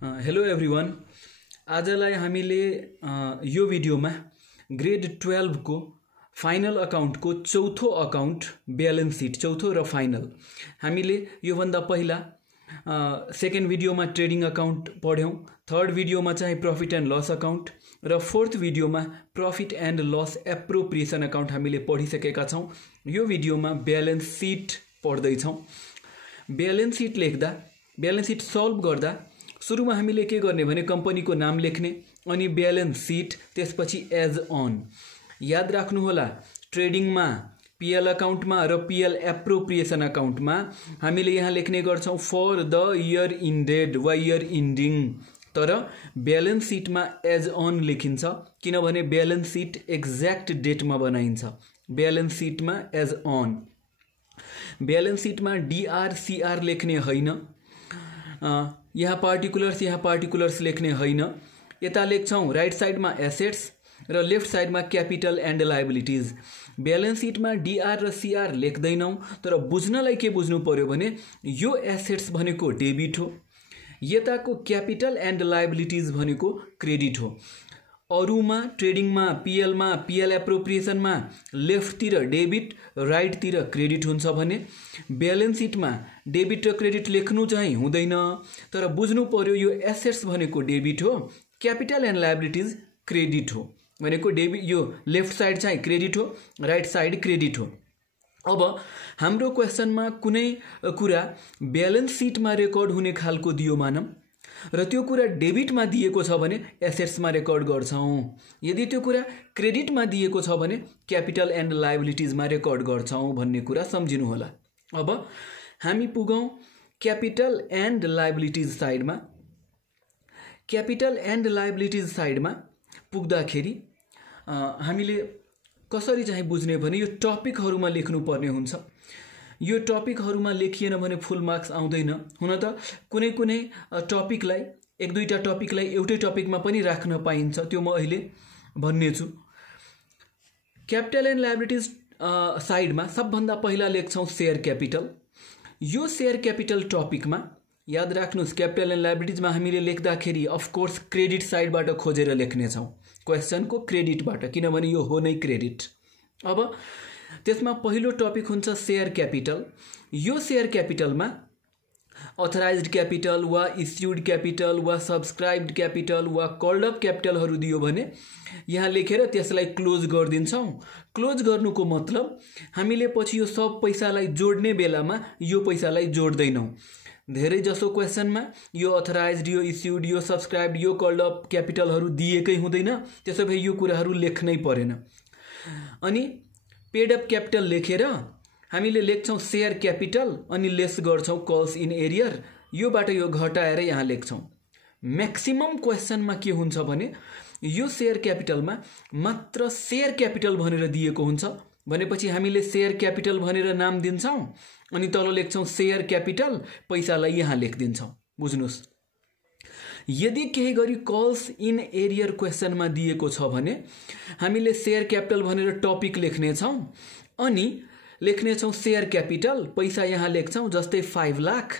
Hello everyone. आजलाई हामीले यो भिडियोमा ग्रेड 12 को फाइनल अकाउंट को चौथो अकाउंट बैलेंस शीट चौथो र फाइनल हामीले यो भन्दा पहिला सेकेन्ड भिडियोमा ट्रेडिङ अकाउंट पढ्यौं, थर्ड भिडियोमा चाहिँ प्रॉफिट एन्ड लस अकाउंट र फोर्थ भिडियोमा profit and loss appropriation account हामीले पढिसकेका छौं। यो भिडियोमा बैलेंस शीट पढ्दै छौं। बैलेंस शीट लेख्दा, बैलेंस शीट सल्भ गर्दा सुरुमा हामीले के गर्ने भने कम्पनीको नाम लेख्ने, अनि बैलेंस शीट, त्यसपछि एज अन। याद राख्नु होला, ट्रेडिङमा पीएल अकाउन्टमा र पीएल एप्रोप्रिएसन अकाउन्टमा हामीले यहाँ लेख्ने गर्छौं फर द इयर इन्डेड वा इयर इन्डिङ, तर बैलेंस शीटमा एज अन लेखिन्छ किनभने बैलेंस शीट एक्ज्याक्ट डेटमा बनाइन्छ। बैलेंस शीटमा एज अन। बैलेंस शीटमा डीआर सीआर लेख्ने हैन, यहाँ पार्टिकुलर्स लेख्ने हैन। यता लेख्छौं राइट साइडमा एसेट्स र लेफ्ट साइडमा क्यापिटल एन्ड लायबिलिटीज। बैलेंस शीटमा डीआर र सीआर लेख्दैनौं, तर बुझ्नलाई के बुझ्नु पर्यो भने यो एसेट्स भनेको डेबिट हो, यताको क्यापिटल एन्ड लायबिलिटीज भनेको क्रेडिट हो। अरूमा ट्रेडिङमा पीएलमा पीएल एप्रोप्रिएसनमा लेफ्टतिर डेबिट राइटतिर क्रेडिट हुन्छ भने बैलेंस शीटमा डेबिट र क्रेडिट लेख्नु चाहिँ हुँदैन, तर बुझ्नु पर्यो यो एसेट्स भनेको डेबिट हो, क्यापिटल एन्ड लायबिलिटीज क्रेडिट हो भनेको डेबिट, यो लेफ्ट साइड चाहिँ क्रेडिट हो, राइट साइड क्रेडिट हो। अब हाम्रो क्वेशनमा कुनै कुरा बैलेंस शीटमा रेकर्ड हुने खालको दियो मानम र त्यो कुरा डेबिटमा दिएको छ भने एसेट्समा रेकर्ड गर्छौं, यदि त्यो कुरा क्रेडिटमा दिएको छ भने क्यापिटल एन्ड लायबिलिटीजमा रेकर्ड गर्छौं भन्ने कुरा सम्झिनु होला। अब हामी पुगौं क्यापिटल एन्ड लायबिलिटीज साइडमा। क्यापिटल एन्ड लायबिलिटीज साइडमा पुग्दाखेरि हामीले कसरी चाहिँ बुझ्ने भने यो टपिकहरुमा लेख्नु पर्ने हुन्छ। यो टपिकहरुमा लेखिएन भने फुल मार्क्स आउँदैन। हुन त कुनै कुनै टपिकलाई, एक दुईटा टपिकलाई एउटै टपिकमा पनि राख्न पाइन्छ, त्यो म अहिले भन्ने छु। क्यापिटल एन्ड लायबिलिटीज साइडमा सबभन्दा पहिला लेख्छौं शेयर क्यापिटल। यो शेयर क्यापिटल टपिकमा याद राख्नुस्, क्यापिटल एन्ड लायबिलिटीजमा हामीले लेख्दाखेरि अफ कोर्स क्रेडिट साइडबाट खोजेर लेख्ने छौं, क्वेशनको क्रेडिटबाट, किनभने यो हो नै क्रेडिट। अब त्यसमा पहिलो टपिक हुन्छ शेयर क्यापिटल। यो शेयर क्यापिटलमा अथराइज्ड क्यापिटल वा इस्युड क्यापिटल वा सब्सक्राइब्ड क्यापिटल वा कॉल्ड अप क्यापिटलहरु दियो भने यहाँ लेखेर त्यसलाई क्लोज गर्दिन्छौं। क्लोज गर्नुको मतलब हामीले पछि यो सब पैसालाई जोड्ने बेलामा यो पैसालाई जोड्दैनौं। धेरै जसो क्वेशनमा यो अथराइज्ड, यो इस्युड, यो सब्सक्राइब्ड, यो कॉल्ड अप क्यापिटलहरु दिएकै हुँदैन, त्यसैले यो कुराहरु लेख्नै परेन। अनि पेड अप क्यापिटल लेखेर हामीले लेख्छौं शेयर क्यापिटल अनि लेस गर्छौं कॉल्स इन एरियर, योबाट यो घटाएर यहाँ लेख्छौं। मैक्सिमम क्वेशनमा के हुन्छ भने यो शेयर क्यापिटलमा मात्र शेयर क्यापिटल भनेर दिएको हुन्छ भनेपछि हामीले शेयर क्यापिटल भनेर नाम दिन्छौं अनि तल लेख्छौं शेयर क्यापिटल, पैसालाई यहाँ लेखिदिन्छौं। बुझ्नुस्, यदि केही गरी कॉल्स इन एरियर क्वेशनमा दिएको छ भने हामीले शेयर क्यापिटल भनेर टपिक लेख्ने छौं अनि लेख्ने छौं शेयर क्यापिटल, पैसा यहाँ लेख्छौं जस्तै 5 लाख,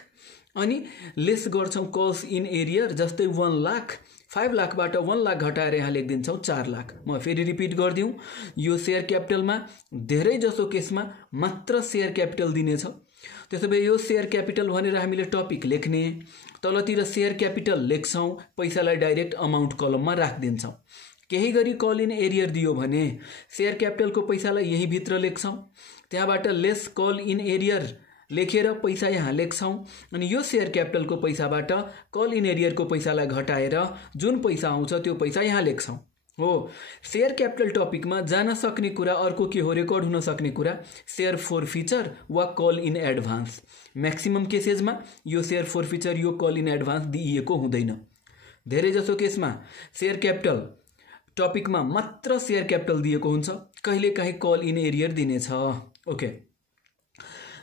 अनि लेस गर्छौं कॉल्स इन एरियर जस्तै 1 लाख। 5 लाखबाट 1 लाख घटाएर यहाँ लेखिदिन्छौं 4 लाख। म फेरि रिपिट गर्दिउँ, यो शेयर क्यापिटलमा धेरै जसो केसमा मात्र शेयर क्यापिटल दिनेछ, त्यसैले यो शेयर क्यापिटल भनेर हामीले टपिक लेख्ने, तलतिर शेयर क्यापिटल लेख्छौं, पैसालाई डाइरेक्ट अमाउन्ट कलममा राखिदिन्छौं। केही गरी कॉल इन एरियर दियो भने शेयर क्यापिटलको पैसालाई यही भित्र लेख्छौं, त्यहाँबाट लेस कॉल इन एरियर लेखेर पैसा यहाँ लेख्छौं अनि यो शेयर क्यापिटलको पैसाबाट कॉल इन एरियरको पैसालाई घटाएर जुन पैसा आउँछ त्यो पैसा यहाँ लेख्छौं। हो, शेयर क्यापिटल टपिकमा जान सक्ने कुरा अर्को के हो, रेकर्ड हुन सक्ने कुरा शेयर फोरफिचर वा कॉल इन एडभान्स। मैक्सिमम केसेसमा यो शेयर फोरफिचर, यो कॉल इन एडभान्स दिइएको हुँदैन। धेरै जसो केसमा शेयर क्यापिटल टपिकमा मात्र शेयर क्यापिटल दिएको हुन्छ, कहिलेकाहीँ कॉल इन एरियर दिनेछ। ओके,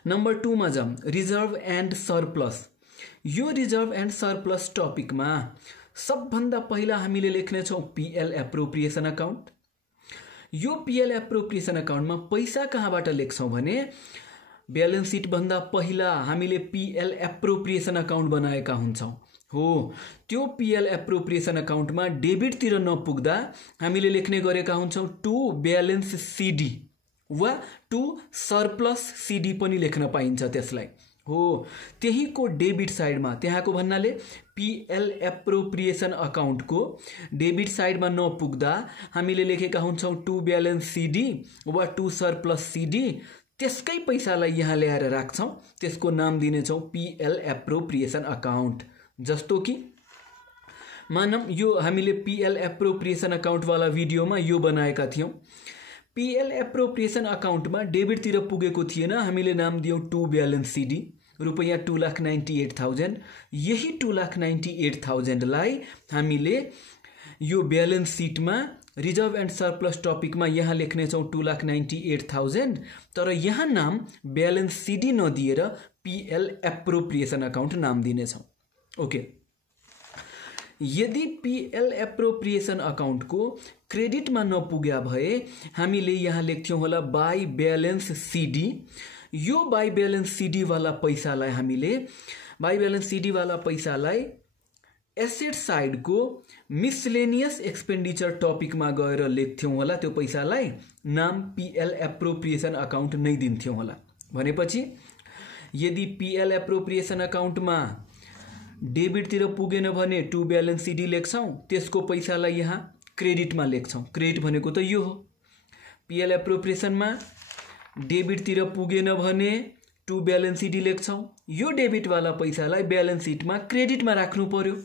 नम्बर 2 मा जाम, रिजर्भ एन्ड सरप्लस। यो रिजर्भ एन्ड सरप्लस टपिकमा सबभन्दा पहिला हामीले लेख्ने छौं पीएल एप्रोप्रिएसन अकाउन्ट। यो पीएल एप्रोप्रिएसन अकाउन्टमा पैसा कहाँबाट लेख्छौं भने बैलेंस शीट भन्दा पहिला हामीले पीएल एप्रोप्रिएसन अकाउन्ट बनाएका हुन्छौं। हो त्यो पिएल एप्रोप्रिएसन अकाउन्टमा डेबिटतिर नपुग्दा हामीले लेख्ने गरेका हुन्छौँ टु ब्यालेन्स सिडी वा टु सरप्लस सिडी पनि लेख्न पाइन्छ त्यसलाई। हो त्यहीको डेबिट साइडमा त्यहाँको भन्नाले पिएल एप्रोप्रिएसन अकाउन्टको डेबिट साइडमा नपुग्दा हामीले लेखेका हुन्छौँ टु ब्यालेन्स सिडी वा टु सरप्लस सिडी। त्यसकै पैसालाई यहाँ ल्याएर राख्छौँ, त्यसको नाम दिनेछौँ पिएल एप्रोप्रिएसन अकाउन्ट। जस्तो कि मानौँ यो हामीले पिएल एप्रोप्रिएसन अकाउन्टवाला भिडियोमा यो बनाएका थियौँ। पिएल एप्रोप्रिएसन अकाउन्टमा डेबिटतिर पुगेको थिएन, हामीले नाम दियौँ टु ब्यालेन्स सिडी, रुपैयाँ 2,98,000। यही 2,98,000लाई हामीले यो ब्यालेन्स सिटमा रिजर्भ एन्ड सरप्लस टपिकमा यहाँ लेख्नेछौँ 2,98,000, तर यहाँ नाम ब्यालेन्स सिडी नदिएर पिएल एप्रोप्रिएसन अकाउन्ट नाम दिनेछौँ। ओके, यदि पिएल एप्रोप्रिएसन अकाउन्टको क्रेडिटमा नपुग्या भए हामीले यहाँ लेख्थ्यौँ होला बाई ब्यालेन्स सिडी। यो बाई ब्यालेन्स सिडी वाला पैसालाई हामीले एसेट साइडको मिसलेनियस एक्सपेन्डिचर टपिकमा गएर लेख्थ्यौँ होला, त्यो पैसालाई नाम पिएल एप्रोप्रिएसन अकाउन्ट नै दिन्थ्यौँ होला। भनेपछि यदि पिएल एप्रोप्रिएसन अकाउन्टमा डेबिटतिर पुगेन भने टु ब्यालेन्स सिडी लेख्छौँ, त्यसको पैसालाई यहाँ क्रेडिटमा लेख्छौँ। क्रेडिट भनेको त यो हो। पिएल एप्रोप्रिएसनमा डेबिटतिर पुगेन भने टु ब्यालेन्स सिडी लेख्छौँ, यो डेबिटवाला पैसालाई ब्यालेन्स सिटमा क्रेडिटमा राख्नु पर्यो।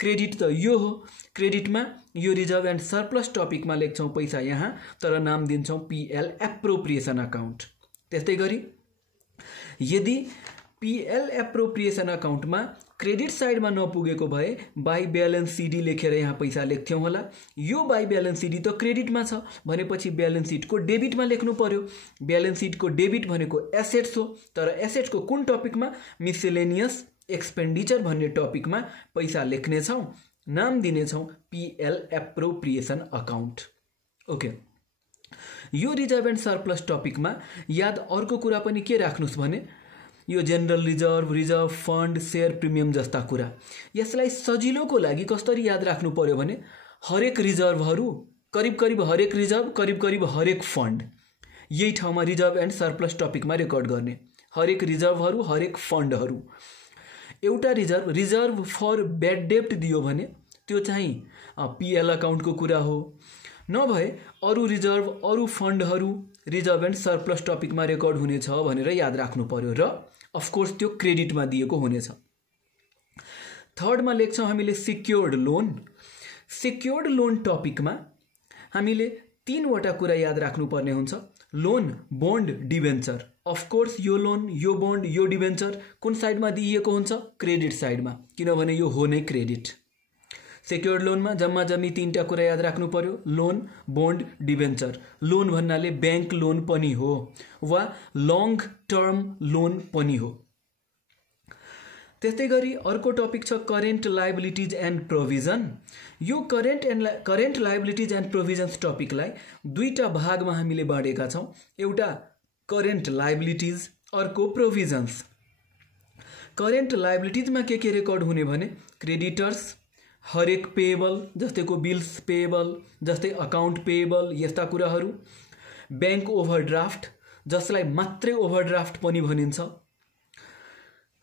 क्रेडिट त यो हो, क्रेडिटमा यो रिजर्भ एन्ड सरप्लस टपिकमा लेख्छौँ पैसा यहाँ, तर नाम दिन्छौँ पिएल एप्रोप्रिएसन अकाउन्ट। त्यस्तै गरी यदि पिएल एप्रोप्रिएसन अकाउन्टमा क्रेडिट साइडमा नपुगेको भए बाई ब्यालेन्स सिडी लेखेर यहाँ पैसा लेख्थ्यौँ होला। यो बाई ब्यालेन्स सिडी त क्रेडिटमा छ भनेपछि ब्यालेन्स सिटको डेबिटमा लेख्नु पर्यो। ब्यालेन्स सिटको डेबिट भनेको एसेट्स हो, तर एसेट्सको कुन टपिकमा? मिसलेनियस एक्सपेन्डिचर भन्ने टपिकमा पैसा लेख्नेछौँ, नाम दिनेछौँ पिएल एप्रोप्रिएसन अकाउन्ट। ओके, यो रिजर्भ एन्ड सरप्लस टपिकमा याद अर्को कुरा पनि के राख्नुस् भने यो general reserve, reserve fund, share premium जस्ता कुरा, यसलाई सजिलोको लागि कसरी याद राख्नु पर्यो भने हरेक रिजर्भहरू करिब हरेक रिजर्भ करिब हरेक फन्ड यही ठाउँमा रिजर्भ एन्ड सरप्लस टपिकमा रेकर्ड गर्ने। हरेक रिजर्भहरू, हरेक फन्डहरू। एउटा रिजर्भ फर ब्याड डेब्ट दियो भने त्यो चाहिँ पिएल अकाउन्टको कुरा हो। नभए अरू रिजर्भ, अरू फन्डहरू रिजर्भ एन्ड सरप्लस टपिकमा रेकर्ड हुनेछ भनेर याद राख्नु पर्यो र अफकोर्स त्यो क्रेडिटमा दिएको हुनेछ। थर्डमा लेख्छौँ हामीले सिक्योर्ड लोन। सिक्योर्ड लोन टपिकमा हामीले 3वटा कुरा याद राख्नुपर्ने हुन्छ। Loan, bond, debenture. अफकोर्स यो लोन, यो बोन्ड, यो डिबेन्चर कुन साइडमा दिइएको हुन्छ? क्रेडिट साइडमा, किनभने यो हो नै क्रेडिट। सेक्योर्ड लोनमा जम्मा जम्मी 3टा कुरा याद राख्नु पर्यो, लोन, बोन्ड, डिबेन्चर। लोन भन्नाले ब्याङ्क लोन पनि हो वा लङ टर्म लोन पनि हो। त्यस्तै गरी अर्को टपिक छ करेन्ट लायबिलिटिज एन्ड प्रोभिजन। यो करेन्ट लायबिलिटिज एन्ड प्रोभिजन्स टपिकलाई 2टा भागमा हामीले बाँडेका छौँ। एउटा करेन्ट लायबिलिटिज, अर्को प्रोभिजन्स। करेन्ट लायबिलिटिजमा के रेकर्ड हुने भने क्रेडिटर्स, हरेक पेएबल जस्तैको बिल्स पेएबल, जस्तै अकाउन्ट पेएबल, यस्ता कुराहरू। ब्याङ्क ओभरड्राफ्ट, जसलाई मात्रै ओभरड्राफ्ट पनि भनिन्छ,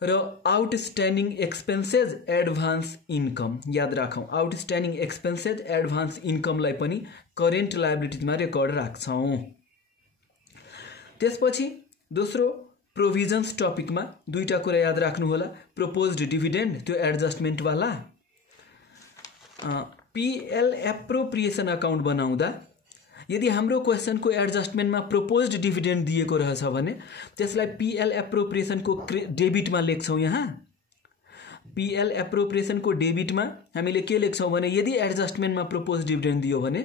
र आउटस्ट्यान्डिङ एक्सपेन्सेस एडभान्स इन्कम। याद राखौँ, आउटस्ट्यान्डिङ एक्सपेन्सेस एडभान्स इन्कमलाई पनि करेन्ट लायबिलिटिजमा रेकर्ड राख्छौँ। त्यसपछि दोस्रो प्रोभिजन्स टपिकमा 2टा कुरा याद राख्नु होला। प्रोपोज्ड डिभिडेन्ड, त्यो एडजस्टमेन्टवाला। पिएल एप्रोप्रिएसन अकाउन्ट बनाउँदा यदि हाम्रो क्वेसनको एडजस्टमेन्टमा प्रोपोज्ड डिभिडेन्ड दिएको रहेछ भने त्यसलाई पिएल एप्रोप्रिएसनको डेबिटमा लेख्छौँ। यहाँ पिएल एप्रोप्रिएसनको डेबिटमा हामीले के लेख्छौँ भने यदि एडजस्टमेन्टमा प्रोपोज्ड डिभिडेन्ड दियो भने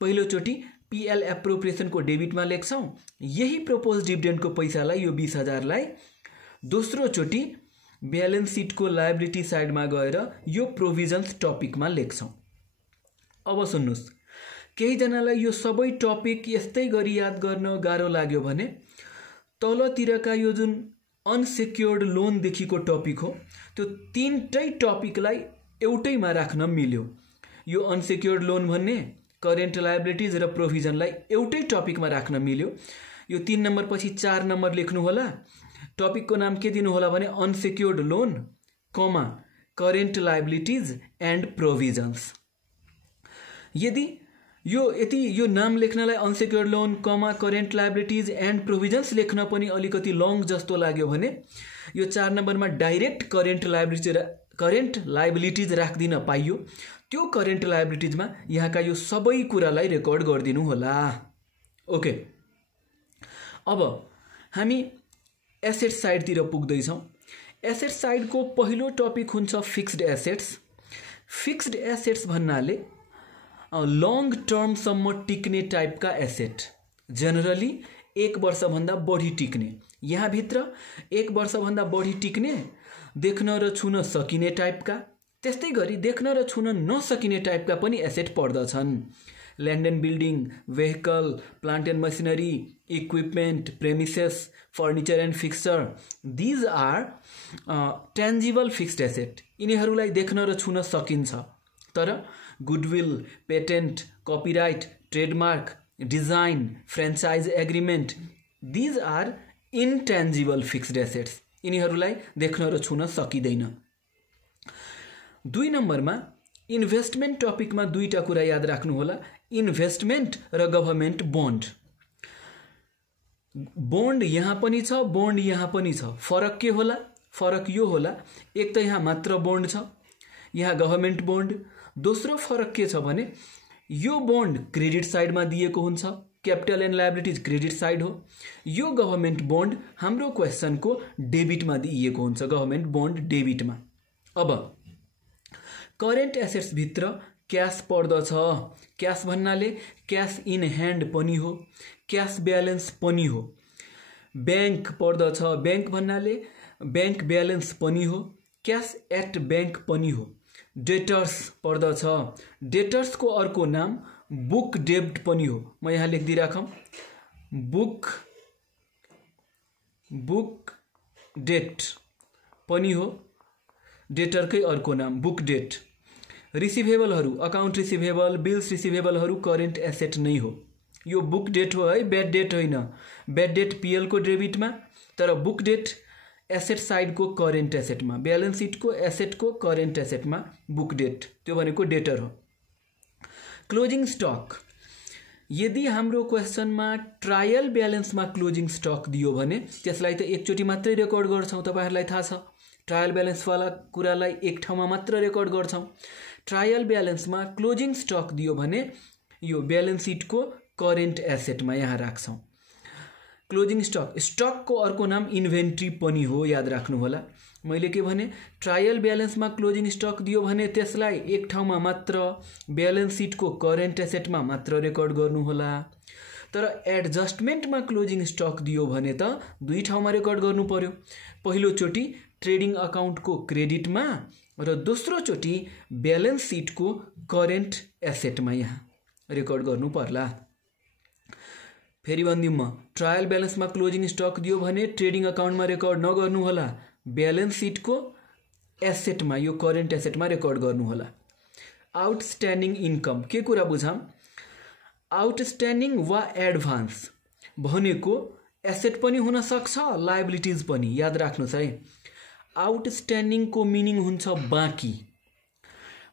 पहिलोचोटि पिएल एप्रोप्रिएसनको डेबिटमा लेख्छौँ। यही प्रोपोज्ड डिभिडेन्डको पैसालाई, यो 20,000लाई दोस्रोचोटि ब्यालेन्स सिटको लायबिलिटी साइडमा गएर यो प्रोभिजन्स टपिकमा लेख्छौँ। अब सुन्नुहोस्, केहीजनालाई यो सबै टपिक यस्तै गरी याद गर्न गाह्रो लाग्यो भने तलतिरका यो जुन अनसेक्योर्ड लोन देखिको टपिक हो। त्यो तीनटै टपिकलाई एउटैमा राख्न मिल्यो। यो अनसेक्योर्ड लोन भन्ने करेन्ट लायबिलिटीज र प्रोभिजनलाई एउटै टपिकमा राख्न मिल्यो। यो 3 नम्बर पछि 4 नम्बर लेख्नु होला। टपिकको नाम के दिनु होला भने unsecured loan comma current liabilities and provisions. यदि यो नाम लेख्नलाई unsecured loan comma current liabilities and provisions लेख्न पनि अलिकति लङ जस्तो लाग्यो भने यो 4 नम्बरमा डाइरेक्ट करेन्ट लायबिलिटीज राख्दिन पाइयो। त्यो करेन्ट लायबिलिटीजमा यहाँका यो सबै कुरालाई रेकर्ड गरिदिनु होला। ओके, अब हामी एसेट साइडतिर पुग्दैछौँ। एसेट साइडको पहिलो टपिक हुन्छ फिक्स्ड एसेट्स। फिक्स्ड एसेट्स भन्नाले लङ टर्मसम्म टिक्ने टाइपका एसेट, जेनरली 1 वर्षभन्दा बढी टिक्ने। यहाँभित्र 1 वर्षभन्दा बढी टिक्ने, देख्न र छुन सकिने टाइपका, त्यस्तै गरी देख्न र छुन नसकिने टाइपका पनि एसेट पर्दछन्। Land and building, vehicle, plant and machinery, equipment, premises, furniture and fixture, these are tangible fixed asset. यिनीहरूलाई देख्न र छुन सकिन्छ। तर goodwill, patent, copyright, trademark, design, franchise agreement, these are intangible fixed assets. यिनीहरूलाई देख्न र छुन सकिँदैन। 2 नम्बरमा इन्भेस्टमेन्ट टपिकमा 2टा कुरा याद राख्नु होला। इन्भेस्टमेन्ट र गभर्मेन्ट बोन्ड। बोन्ड यहाँ पनि छ, बोन्ड यहाँ पनि छ। फरक के होला? फरक यो होला, एक त यहाँ मात्र बोन्ड छ, यहाँ गभर्मेन्ट बोन्ड। दोस्रो फरक के छ भने यो बोन्ड क्रेडिट साइडमा दिएको हुन्छ, capital and liabilities credit side हो। यो गभर्मेन्ट बोन्ड हाम्रो क्वेसनको डेबिटमा दिएको हुन्छ, गभर्मेन्ट बोन्ड डेबिटमा। अब करेन्ट एसेट्स भित्र क्याश पर्दछ। क्याश भन्नाले क्याश इन ह्यान्ड पनि हो, क्याश ब्यालेन्स पनि हो। ब्याङ्क पर्दछ, ब्याङ्क भन्नाले ब्याङ्क ब्यालेन्स पनि हो, क्याश एट ब्याङ्क पनि हो। डेटर्स पर्दछ, डेटर्सको अर्को नाम बुक डेब्ट पनि हो। म यहाँ लेखिदिइराखौँ, बुक डेट पनि हो, डेटरकै अर्को नाम बुक डेट। रिसिभेबलहरू, अकाउन्ट रिसिभेबल, बिल्स रिसिभेबलहरू करेन्ट एसेट नै हो। यो बुक डेट हो है, ब्याड डेट होइन। ब्याड डेट पिएलको डेबिटमा, तर बुक डेट एसेट साइडको करेन्ट एसेटमा, ब्यालेन्स सिटको एसेटको करेन्ट एसेटमा बुक डेट, त्यो भनेको डेटर हो। क्लोजिङ स्टक, यदि हाम्रो क्वेसनमा ट्रायल ब्यालेन्समा क्लोजिङ स्टक दियो भने त्यसलाई त एकचोटि मात्रै रेकर्ड गर्छौँ, तपाईहरुलाई थाहा छ। ट्रायल ब्यालेन्सवाला कुरालाई एक ठाउँमा मात्र रेकर्ड गर्छौँ। ट्रायल ब्यालेन्समा क्लोजिङ स्टक दियो भने यो ब्यालेन्स सिटको करेन्ट एसेटमा यहाँ राख्छौँ। क्लोजिङ स्टक, स्टकको अर्को नाम इन्भेन्ट्री पनि हो, याद राख्नु होला। मैले के भने ट्रायल ब्यालेन्समा क्लोजिङ स्टक दियो भने त्यसलाई एक ठाउँमा मात्र ब्यालेन्स सिटको करेन्ट एसेटमा मात्र रेकर्ड गर्नु होला। तर एडजस्टमेन्टमा क्लोजिङ स्टक दियो भने त 2 ठाउँमा रेकर्ड गर्नु पर्यो। पहिलो चोटि ट्रेडिङ अकाउन्टको क्रेडिटमा र दोस्रो चोटि ब्यालेन्स सिटको करेन्ट एसेटमा यहाँ रेकर्ड गर्नु पर्ला। फेरि भन्दिम, ट्रायल ब्यालेन्समा क्लोजिङ स्टक दियो भने ट्रेडिङ अकाउन्टमा रेकर्ड नगर्नु होला, ब्यालेन्स सिटको एसेटमा, यो करेन्ट एसेटमा रेकर्ड गर्नु होला। आउटस्ट्यान्डिङ इन्कम, के कुरा बुझाम? आउटस्ट्यान्डिङ वा एडभान्स भनेको एसेट पनि हुन सक्छ, लायबिलिटीज पनि, याद राख्नुस् है। आउटस्ट्यान्डिङको मिनिङ हुन्छ बाँकी।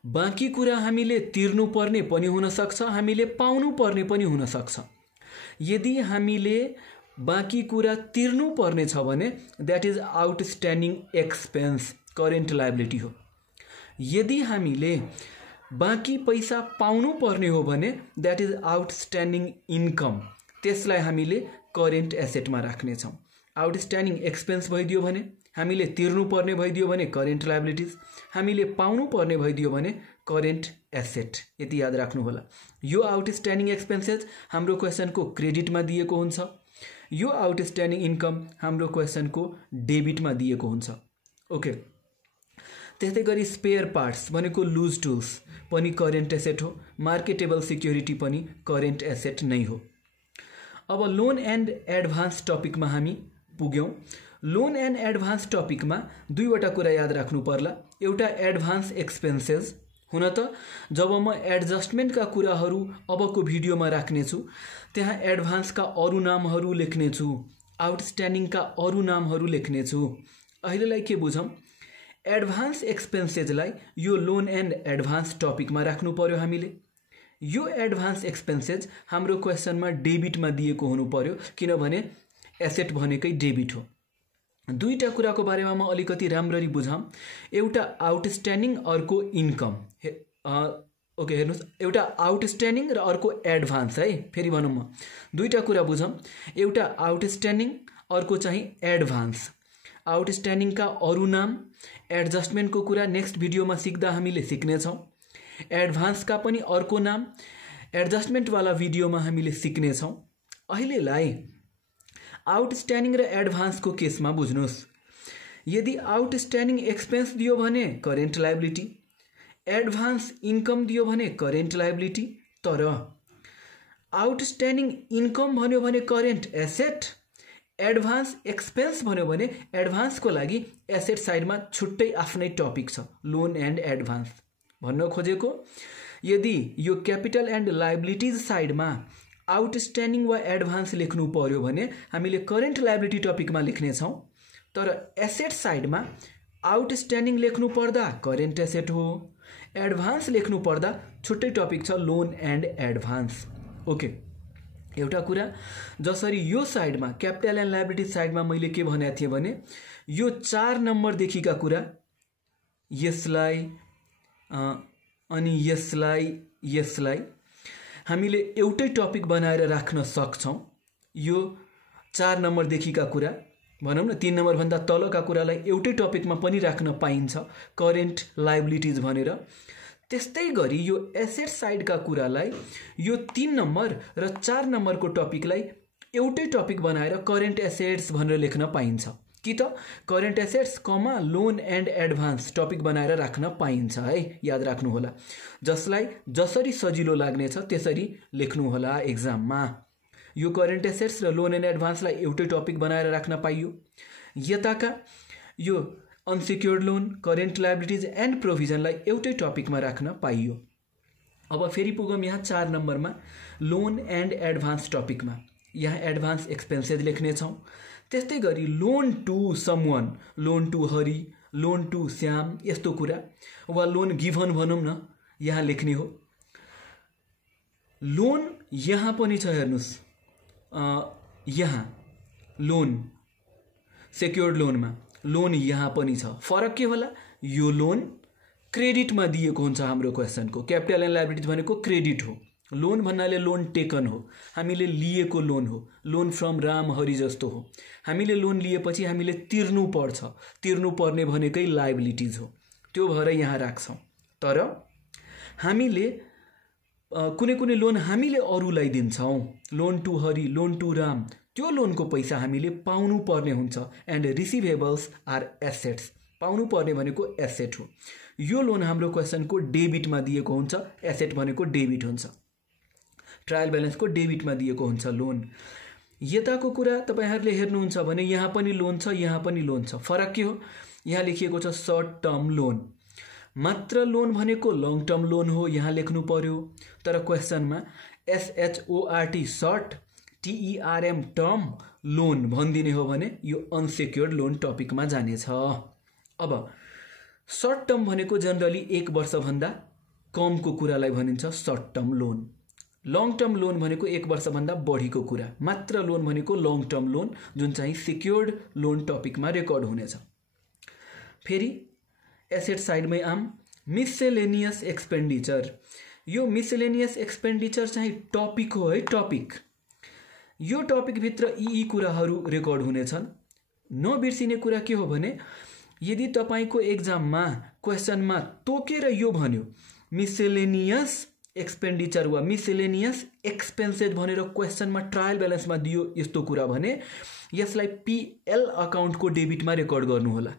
बाँकी कुरा हामीले तिर्नु पर्ने पनि हुन सक्छ, हामीले पाउनु पर्ने पनि हुन सक्छ। यदि हामीले बाँकी कुरा तिर्नु पर्ने छ भने that is outstanding expense, current liability हो। यदि हामीले बाँकी पैसा पाउनु पर्ने हो भने द्याट इज आउटस्ट्यान्डिङ इन्कम, त्यसलाई हामीले करेन्ट एसेटमा राख्नेछौँ। आउटस्ट्यान्डिङ एक्सपेन्स भइदियो भने, हामीले तिर्नु पर्ने भइदियो भने करेन्ट लायबिलिटीज, हामीले पाउनु पर्ने भइदियो भने करेन्ट एसेट, यति याद राख्नु होला। यो आउटस्ट्यान्डिङ एक्सपेन्सेस हाम्रो क्वेसनको क्रेडिटमा दिएको हुन्छ, यो आउटस्ट्यान्डिङ इन्कम हाम्रो क्वेसनको डेबिटमा दिएको हुन्छ। ओके, त्यस्तै गरी स्पेयर पार्ट्स भनेको लुज टुल्स पनि करेन्ट एसेट हो, मार्केटेबल सिक्युरिटी पनि करेन्ट एसेट नै हो। अब लोन एन्ड एडभान्स टपिकमा हामी पुग्यौँ। लोन एन्ड एडभान्स टपिकमा दुईवटा कुरा याद राख्नु पर्ला। एउटा एडभान्स एक्सपेन्सेस, हुन त जब म एडजस्टमेन्टका कुराहरू अबको भिडियोमा राख्नेछु त्यहाँ एडभान्सका अरू नामहरू लेख्नेछु, आउटस्ट्यान्डिङका अरू नामहरू लेख्नेछु। अहिलेलाई के बुझौँ, एडभान्स एक्सपेन्सेसलाई यो लोन एन्ड एडभान्स टपिकमा राख्नु पर्यो हामीले। यो एडभान्स एक्सपेन्सेस हाम्रो क्वेसनमा डेबिटमा दिएको हुनु पर्यो, किनभने एसेट भनेकै डेबिट हो। दुईटा कुराको बारेमा म अलिकति राम्ररी बुझाऊँ। एउटा आउटस्ट्यान्डिङ, अर्को इन्कम। ओके, हेर्नुहोस्, एउटा आउटस्ट्यान्डिङ र अर्को एडभान्स है। फेरि भनौँ, म दुईटा कुरा बुझौँ। एउटा आउटस्ट्यान्डिङ, अर्को चाहिँ एडभान्स। आउटस्ट्यान्डिङका अरू नाम, एडजस्टमेन्टको कुरा नेक्स्ट भिडियोमा सिक्दा हामीले सिक्नेछौँ। एडभान्सका पनि अर्को नाम एडजस्टमेन्टवाला भिडियोमा हामीले सिक्नेछौँ। अहिलेलाई आउटस्ट्यान्डिङ र एडभान्सको केसमा बुझ्नुहोस्, यदि आउटस्ट्यान्डिङ एक्सपेन्स दियो भने करेन्ट लायबिलिटी, एडभान्स इन्कम दियो भने करेन्ट लायबिलिटी, तर आउटस्ट्यान्डिङ इन्कम भन्यो भने करेन्ट एसेट, एडभान्स एक्सपेन्स भन्यो भने एडभान्सको लागि एसेट साइडमा छुट्टै आफ्नै टपिक छ, लोन एन्ड एडभान्स। भन्न खोजेको, यदि यो क्यापिटल एन्ड लायबिलिटिज साइडमा आउटस्ट्यान्डिङ वा एडभान्स लेख्नु पर्यो भने हामीले करेन्ट लायबिलिटी टपिकमा लेख्नेछौँ, तर एसेट साइडमा आउटस्ट्यान्डिङ लेख्नु पर्दा करेन्ट एसेट हो, एडभान्स लेख्नु पर्दा छुट्टै टपिक छ लोन एन्ड एडभान्स। ओके, एउटा कुरा, जसरी यो साइडमा क्यापिटल एन्ड लायबिलिटी साइडमा मैले के भनेको थिएँ भने यो 4 नम्बरदेखिका कुरा, यसलाई अनि यसलाई हामीले एउटै टपिक बनाएर राख्न सक्छौँ। यो 4 नम्बरदेखिका कुरा, भनौँ न 3 नम्बरभन्दा तलका कुरालाई एउटै टपिकमा पनि राख्न पाइन्छ, करेन्ट लायबिलिटिज भनेर। त्यस्तै गरी यो एसेट साइडका कुरालाई यो 3 नम्बर र 4 नम्बरको टपिकलाई एउटै टपिक बनाएर करेन्ट एसेट्स भनेर लेख्न पाइन्छ, कि त current assets comma loan and advance topic बनाएर राख्न पाइन्छ है। याद राख्नुहोला, जसलाई जसरी सजिलो लाग्नेछ त्यसरी लेख्नुहोला एक्जाममा। यो करेन्ट एसेट्स र लोन एन्ड एडभान्सलाई एउटै टपिक बनाएर राख्न पाइयो। यताका यो unsecured loan, current liabilities and प्रोभिजनलाई एउटै टपिकमा राख्न पाइयो। अब फेरि पुगौँ यहाँ 4 नम्बरमा लोन एन्ड एडभान्स टपिकमा। यहाँ एडभान्स एक्सपेन्सेस लेख्नेछौँ। त्यस्तै गरी loan to someone, loan to Hari, loan to Shyam, यस्तो कुरा, वा लोन गिभन भनौँ न, यहाँ लेख्ने हो। लोन यहाँ पनि छ, हेर्नुहोस्, यहाँ लोन सेक्योर्ड लोनमा लोन यहाँ पनि छ। फरक के होला, यो लोन क्रेडिटमा दिएको हुन्छ हाम्रो क्वेसनको। क्यापिटल एन्ड लायबिलिटिज भनेको क्रेडिट हो, लोन भन्नाले लोन टेकन हो, हामीले लिएको लोन हो, लोन फ्रम राम हरि जस्तो हो। हामीले लोन लिएपछि हामीले तिर्नु पर्छ, तिर्नु पर्ने भनेकै लायबिलिटिज हो, त्यो भएर यहाँ राख्छौँ। तर हामीले कुनै कुनै लोन हामीले अरूलाई दिन्छौँ, loan to Hari, loan to Ram, त्यो लोनको पैसा हामीले पाउनु पर्ने हुन्छ। एन्ड रिसिभेबल्स आर एसेट्स, पाउनु पर्ने भनेको एसेट हो। यो लोन हाम्रो क्वेसनको डेबिटमा दिएको हुन्छ, एसेट भनेको डेबिट हुन्छ, ट्रायल ब्यालेन्सको डेबिटमा दिएको हुन्छ लोन। यताको कुरा तपाईहरुले हेर्नुहुन्छ भने यहाँ पनि लोन छ, यहाँ पनि लोन छ। फरक के हो, यहाँ लेखिएको छ सर्ट टर्म लोन, मात्र लोन भनेको लङ टर्म लोन हो, यहाँ लेख्नु पर्यो। तर क्वेसनमा SHORT short, TERM term loan भनिदिने हो भने यो अनसेक्योर्ड लोन टपिकमा जानेछ। अब सर्ट टर्म भनेको जनरली 1 वर्षभन्दा कमको कुरालाई भनिन्छ short term loan. Long term loan भनेको 1 वर्षभन्दा बढीको कुरा। मात्र लोन भनेको लङ टर्म लोन, जुन चाहिँ सेक्योर्ड लोन टपिकमा रेकर्ड हुनेछ। फेरि एसेट साइडमै आम मिसलेनियस एक्सपेन्डिचर। यो मिसलेनियस एक्सपेन्डिचर चाहिँ टपिक हो है, टपिक। यो टपिक भित्र यी कुराहरू रेकर्ड हुनेछन्। नबिर्सिने कुरा के हो भने यदि तपाईको एक्जाममा क्वेसनमा तोकेर यो भन्यो मिसलेनियस एक्सपेन्डिचर वा मिसलेनियस एक्सपेन्सेस भनेर क्वेसनमा ट्रायल ब्यालेन्समा दियो यस्तो कुरा भने यसलाई PL अकाउन्टको डेबिटमा रेकर्ड गर्नु होला।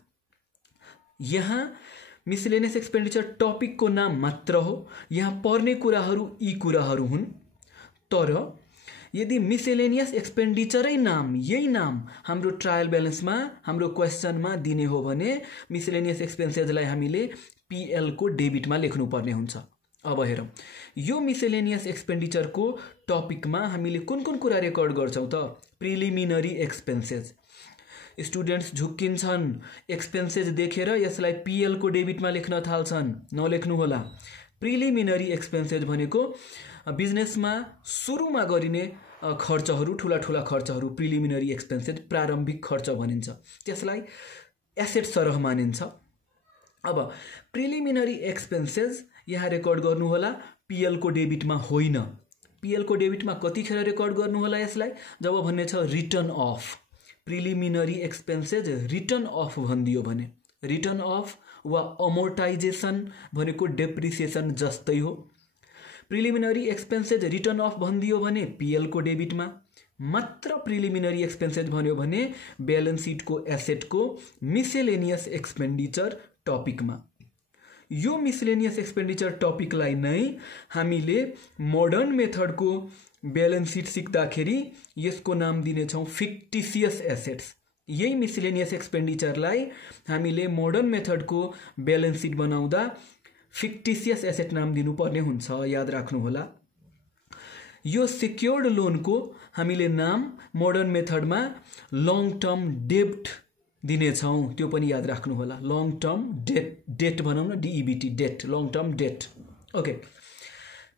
यहाँ मिसलेनियस एक्सपेन्डिचर टपिकको नाम मात्र हो, यहाँ पर्ने कुराहरू यी कुराहरू हुन्। तर यदि मिसेलेनियस एक्सपेन्डिचरै नाम यही नाम हाम्रो ट्रायल ब्यालेन्समा हाम्रो क्वेसनमा दिने हो भने मिसेलेनियस एक्सपेन्सेसलाई हामीले PL को डेबिटमा लेख्नुपर्ने हुन्छ। अब हेरौँ, यो मिसेलेनियस एक्सपेन्डिचरको टपिकमा हामीले कुन कुन कुरा रेकर्ड गर्छौँ त? Preliminary expenses. स्टुडेन्ट्स झुक्किन्छन्, एक्सपेन्सेस देखेर यसलाई PL को डेबिटमा लेख्न थाल्छन्, नलेख्नु होला। प्रिलिमिनरी एक्सपेन्सेस भनेको बिजनेसमा सुरुमा गरिने खर्चहरू, ठुला ठुला खर्चहरू प्रिलिमिनरी एक्सपेन्सेस, प्रारम्भिक खर्च भनिन्छ। त्यसलाई एसेट सरह मानिन्छ। अब प्रिलिमिनरी एक्सपेन्सेस यहाँ रेकर्ड गर्नु होला, PL को डेबिटमा होइन। PL को डेबिटमा कतिखेर रेकर्ड गर्नु होला यसलाई? जब भन्ने छ return of. Preliminary expenses return of भनिदियो भने, रिटर्न अफ वा अमोर्टाइजेसन भनेको डेप्रिसिएसन जस्तै हो। प्रिलिमिनरी एक्सपेन्सेस रिटर्न अफ भनिदियो भने PL को डेबिटमा, मात्र प्रिलिमिनरी एक्सपेन्सेस भन्यो भने ब्यालेन्स सिटको एसेटको मिसेलेनियस एक्सपेन्डिचर टपिकमा। यो मिसेलेनियस एक्सपेन्डिचर टपिकलाई नै हामीले मोडर्न मेथडको ब्यालेन्स सिट सिक्दाखेरि यसको नाम दिनेछौँ फिक्टिसियस एसेट्स। यही मिसेलेनियस एक्सपेन्डिचरलाई हामीले मोडर्न मेथडको ब्यालेन्स सिट बनाउँदा फिक्टिसियस एसेट नाम दिनुपर्ने हुन्छ, याद राख्नु होला। यो सिक्योर्ड लोनको हामीले नाम मोडर्न मेथडमा लङ टर्म डेब्ट दिनेछौँ, त्यो पनि याद राख्नु होला। लङ टर्म डेट भनौँ न, DEBT, debt, long term debt. Okay,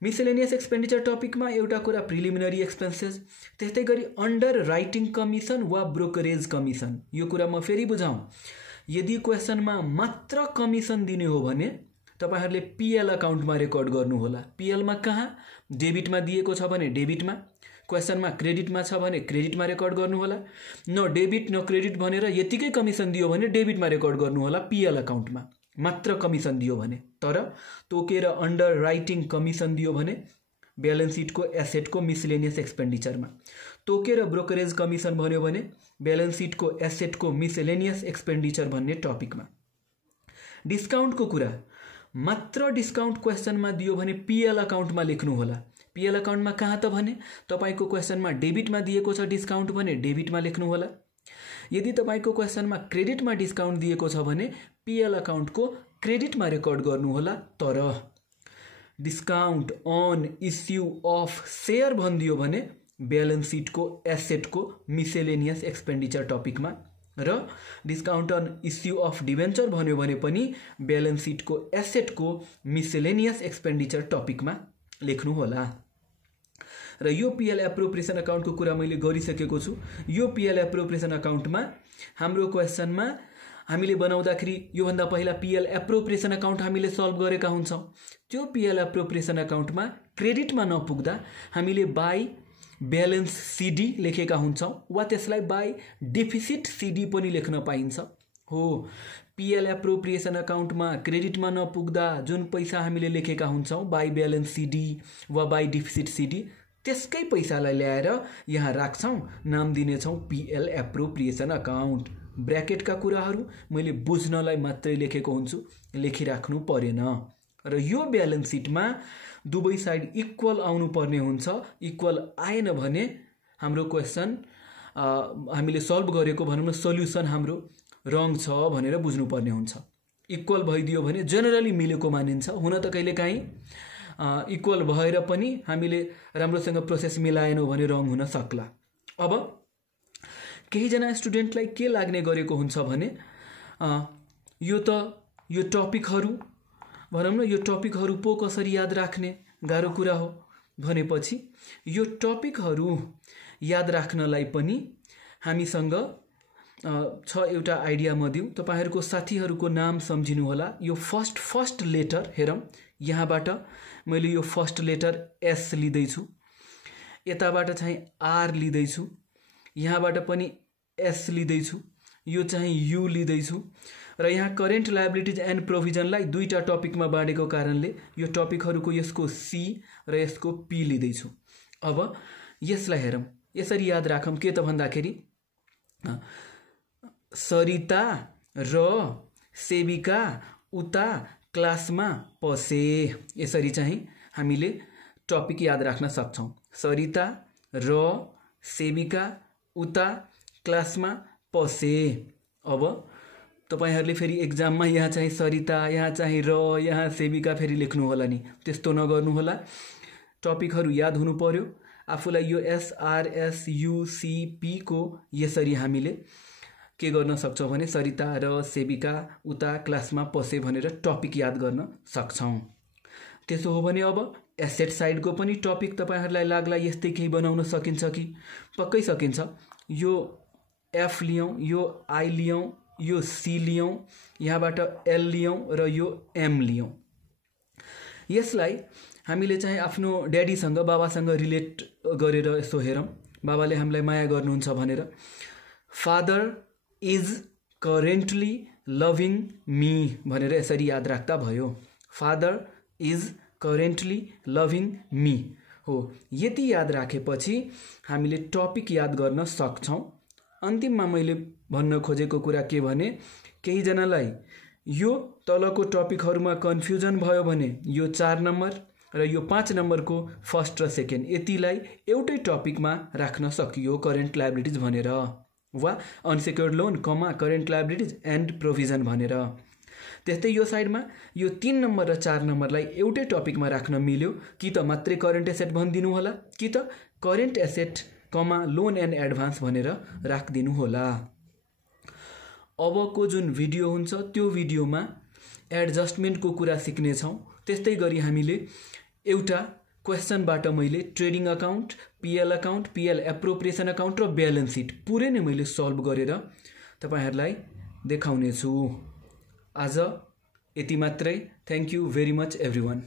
miscellaneous expenditure टपिकमा एउटा कुरा प्रिलिमिनरी एक्सपेन्सेस, त्यस्तै गरी अन्डर राइटिङ कमिसन वा ब्रोकरेज कमिसन। यो कुरा म फेरि बुझाउँ, यदि क्वेसनमा मात्र कमिसन दिने हो भने तपाईहरुले PL अकाउन्टमा रेकर्ड गर्नु होला। PL मा कहाँ? डेबिटमा दिएको छ भने डेबिटमा, क्वेसनमा क्रेडिटमा छ भने क्रेडिटमा रेकर्ड गर्नु होला। न डेबिट न क्रेडिट भनेर यतिकै कमिसन दियो भने डेबिटमा रेकर्ड गर्नु होला PL अकाउन्टमा, मात्र कमिसन दियो भने। तर तोकेर अन्डर राइटिङ कमिसन दियो भने ब्यालेन्स सिटको एसेटको मिसेलेनियस एक्सपेन्डिचरमा, तोकेर ब्रोकरेज कमिसन भन्यो भने ब्यालेन्स सिटको एसेटको मिसेलेनियस एक्सपेन्डिचर भन्ने टपिकमा। डिस्काउन्टको कुरा, मात्र डिस्काउन्ट क्वेसनमा दियो भने PL अकाउन्टमा लेख्नु होला। PL अकाउन्टमा कहाँ त भने तपाईको क्वेसनमा डेबिटमा दिएको छ डिस्काउन्ट भने डेबिटमा लेख्नु होला। यदि तपाईको क्वेसनमा क्रेडिटमा डिस्काउन्ट दिएको छ भने PL अकाउन्टको क्रेडिटमा रेकर्ड गर्नु होला। तर discount on issue of share भनिदियो भने ब्यालेन्स सिटको एसेटको मिसेलेनियस एक्सपेन्डिचर टपिकमा, र discount on issue of debenture भन्यो भने पनि ब्यालेन्स सिटको एसेटको मिसेलेनियस एक्सपेन्डिचर टपिकमा लेख्नु होला। र यो PL एप्रोप्रिएसन अकाउन्टको कुरा मैले गरिसकेको छु। यो PL एप्रोप्रिएसन अकाउन्टमा हाम्रो क्वेसनमा हामीले बनाउँदाखेरि यो भन्दा पहिला PL एप्रोप्रिएसन अकाउन्ट हामीले सल्भ गरेका हुन्छौं। त्यो PL एप्रोप्रिएसन अकाउन्टमा क्रेडिटमा नपुग्दा हामीले बाई ब्यालेन्स CD लेखेका हुन्छौं वा त्यसलाई बाई डेफिसिट CD पनि लेख्न पाइन्छ। हो, PL एप्रोप्रिएसन अकाउन्टमा क्रेडिटमा नपुग्दा जुन पैसा हामीले लेखेका हुन्छौं बाई ब्यालेन्स CD वा बाई डेफिसिट CD, त्यसकै पैसालाई ल्याएर यहाँ राख्छौं, नाम दिनेछौं PL एप्रोप्रिएसन अकाउन्ट। ब्र्याकेटका कुराहरू मैले बुझ्नलाई मात्रै लेखेको हुन्छु, लेखिराख्नु परेन। र यो ब्यालेन्स सिटमा दुवै साइड इक्वल आउनु पर्ने हुन्छ। इक्वल आएन भने हाम्रो क्वेसन हामीले सल्भ गरेको भनौं न सल्युसन हाम्रो रङ छ भनेर बुझ्नु पर्ने हुन्छ। इक्वल भइदियो भने जेनरली मिलेको मानिन्छ। हुन त कहिलेकाहीँ इक्वल भएर पनि हामीले राम्रोसँग प्रोसेस मिलाएनौं भने रङ हुन सक्ला। अब केही जना स्टुडेन्टलाई के लाग्ने गरेको हुन्छ भने यो टपिकहरू भनौं न, यो टपिकहरू पो कसरी याद राख्ने, गाह्रो कुरा हो भनेपछि यो टपिकहरू याद राख्नलाई पनि हामीसँग छ एउटा आइडिया म दिउँ। तपाईहरुको साथीहरुको नाम सम्झिनु होला। यो फर्स्ट लेटर हेरौं, यहाँबाट मैले यो फर्स्ट लेटर S लिदै छु, यताबाट चाहिँ R लिदै छु, यहाँबाट पनि S लिदै छु, यो चाहिँ U लिदै छु, र यहाँ करेन्ट लायबिलिटीज एन्ड प्रोभिजनलाई दुईटा टपिकमा बाँडेको कारणले यो टपिकहरुको यसको C र यसको P लिदै छु। अब यसलाई हेरौं, यसरी याद राखौं के त भन्दाखेरि सरिता र सेविका उता क्लासमा पसे, यसरी चाहिँ हामीले टपिक याद राख्न सक्छौं। सरिता र सेविका उता क्लासमा पसे। अब तपाईहरुले फेरि एक्जाममा यहाँ चाहिँ सरिता, यहाँ चाहिँ र, यहाँ सेविका फेरि लेख्नु होला नि, त्यस्तो नगर्नु होला। टपिकहरु याद हुनु पर्यो। आफूलाई यो SRSUCP को यसरी हामीले के गर्न सक्छौं भने सरिता र सेविका उता क्लासमा पसे भनेर टपिक याद गर्न सक्छौं। त्यसो हो भने अब एसेट साइडको पनि टपिक तपाईहरुलाई लाग्ला यस्तै केही बनाउन सकिन्छ कि? पक्कै सकिन्छ। यो F लियौं, यो I लियौं, यो C लियौं, यहाँबाट L लियौं र यो M लियौं। यसलाई हामीले चाहिँ आफ्नो ड्याडीसँग बाबासँग रिलेट गरेर यसो हेरौं। बाबाले हामीलाई माया गर्नुहुन्छ भनेर। Father is currently loving me भनेर यसरी याद राख्दा भयो। Father is currently loving me हो। यति याद राखेपछि हामीले टपिक याद गर्न सक्छौं। अन्तिममा मैले भन्न खोजेको कुरा के भने केही जनालाई यो तलको टपिकहरुमा कन्फ्युजन भयो भने यो 4 नम्बर र यो 5 नम्बरको फर्स्ट र सेकेन्ड यतिलाई एउटै टपिकमा राख्न सकियो करेन्ट लायबिलिटीज भनेर, वा unsecured loan comma current liabilities and provision भनेर। त्यस्तै यो साइडमा यो 3 नम्बर र 4 नम्बरलाई एउटै टपिकमा राख्न मिल्यो कि त मात्रै करेन्ट एसेट भनिदिनु होला कि त current asset comma loan and advance भनेर राखिदिनु होला। अबको जुन भिडियो हुन्छ त्यो भिडियोमा एडजस्टमेन्टको कुरा सिक्ने छौं। त्यस्तै गरी हामीले एउटा क्वेशनबाट मैले trading account, PL account, PL appropriation account र ब्यालेन्स सिट पुरै नै मैले सल्भ गरेर तपाईहरुलाई देखाउने छु। आज यति मात्रै। Thank you very much everyone.